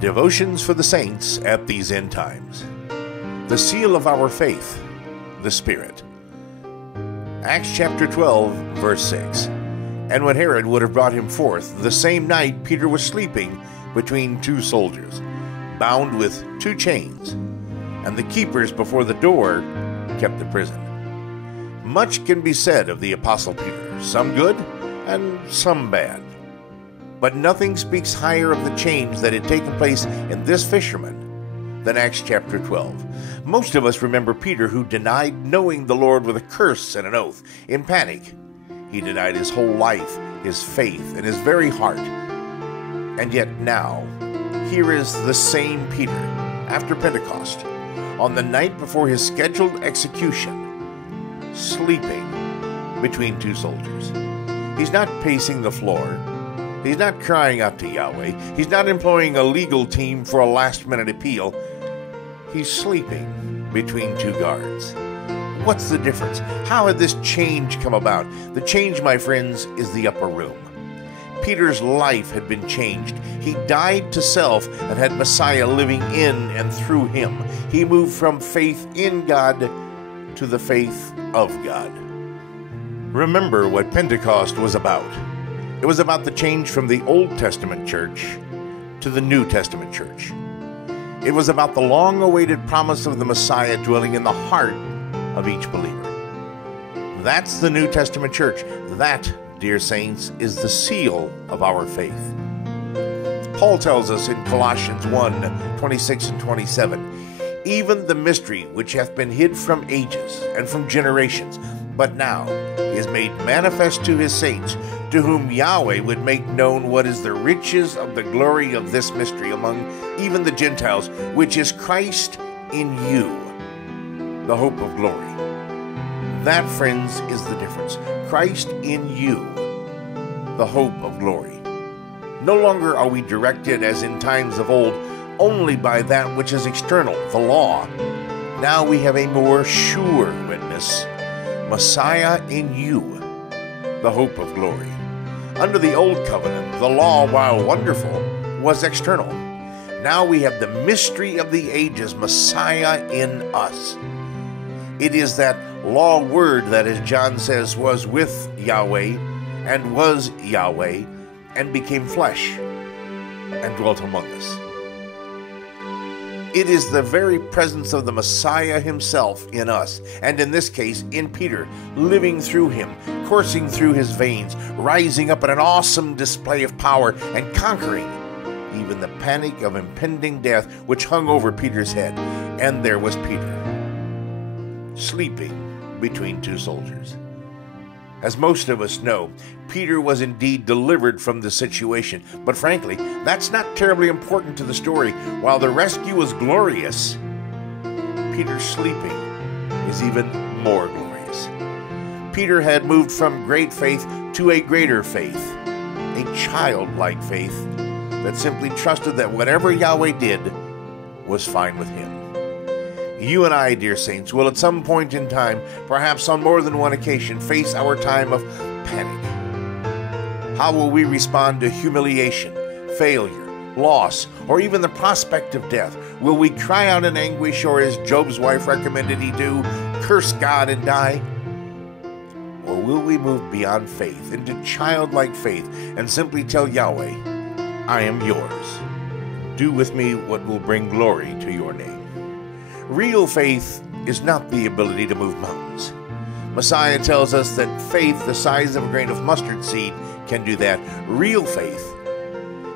Devotions for the Saints at these End Times. The seal of our faith, the Spirit. Acts chapter 12, verse 6. And when Herod would have brought him forth, the same night Peter was sleeping between two soldiers, bound with two chains, and the keepers before the door kept the prison. Much can be said of the Apostle Peter, some good and some bad. But nothing speaks higher of the change that had taken place in this fisherman than Acts chapter 12. Most of us remember Peter, who denied knowing the Lord with a curse and an oath. In panic, he denied his whole life, his faith, and his very heart. And yet now, here is the same Peter, after Pentecost, on the night before his scheduled execution, sleeping between two soldiers. He's not pacing the floor. He's not crying out to Yahweh. He's not employing a legal team for a last-minute appeal. He's sleeping between two guards. What's the difference? How had this change come about? The change, my friends, is the upper room. Peter's life had been changed. He died to self and had Messiah living in and through him. He moved from faith in God to the faith of God. Remember what Pentecost was about. It was about the change from the Old Testament church to the New Testament church. It was about the long-awaited promise of the Messiah dwelling in the heart of each believer. That's the New Testament church. That, dear saints, is the seal of our faith. Paul tells us in Colossians 1:26 and 27, even the mystery which hath been hid from ages and from generations, but now is made manifest to his saints, to whom Yahweh would make known what is the riches of the glory of this mystery among even the Gentiles, which is Christ in you, the hope of glory. That, friends, is the difference. Christ in you, the hope of glory. No longer are we directed, as in times of old, only by that which is external, the law. Now we have a more sure witness, Messiah in you, the hope of glory. Under the old covenant, the law, while wonderful, was external. Now we have the mystery of the ages, Messiah in us. It is that law word that, as John says, was with Yahweh and was Yahweh and became flesh and dwelt among us. It is the very presence of the Messiah himself in us, and in this case, in Peter, living through him, coursing through his veins, rising up in an awesome display of power, and conquering even the panic of impending death which hung over Peter's head. And there was Peter, sleeping between two soldiers. As most of us know, Peter was indeed delivered from the situation, but frankly, that's not terribly important to the story. While the rescue was glorious, Peter's sleeping is even more glorious. Peter had moved from great faith to a greater faith, a childlike faith that simply trusted that whatever Yahweh did was fine with him. You and I, dear saints, will at some point in time, perhaps on more than one occasion, face our time of panic. How will we respond to humiliation, failure, loss, or even the prospect of death? Will we cry out in anguish, or as Job's wife recommended he do, curse God and die? Or will we move beyond faith into childlike faith and simply tell Yahweh, I am yours. Do with me what will bring glory to your name. Real faith is not the ability to move mountains. Messiah tells us that faith the size of a grain of mustard seed can do that. Real faith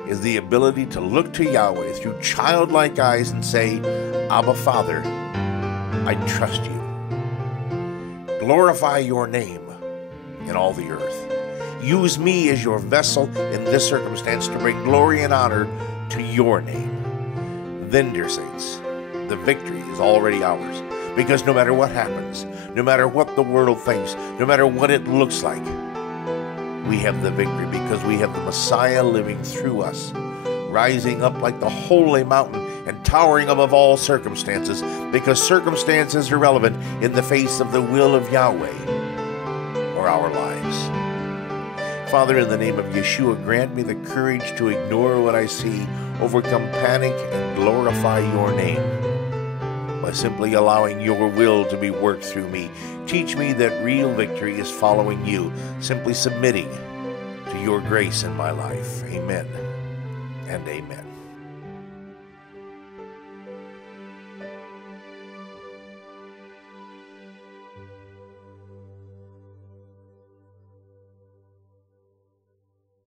is the ability to look to Yahweh through childlike eyes and say, Abba, Father, I trust you. Glorify your name in all the earth. Use me as your vessel in this circumstance to bring glory and honor to your name. Then, dear saints, the victory is already ours, because no matter what happens, no matter what the world thinks, no matter what it looks like, we have the victory because we have the Messiah living through us, rising up like the holy mountain and towering above all circumstances, because circumstances are irrelevant in the face of the will of Yahweh or our lives. Father, in the name of Yeshua, grant me the courage to ignore what I see, overcome panic, and glorify your name by simply allowing your will to be worked through me. Teach me that real victory is following you, simply submitting to your grace in my life. Amen and amen.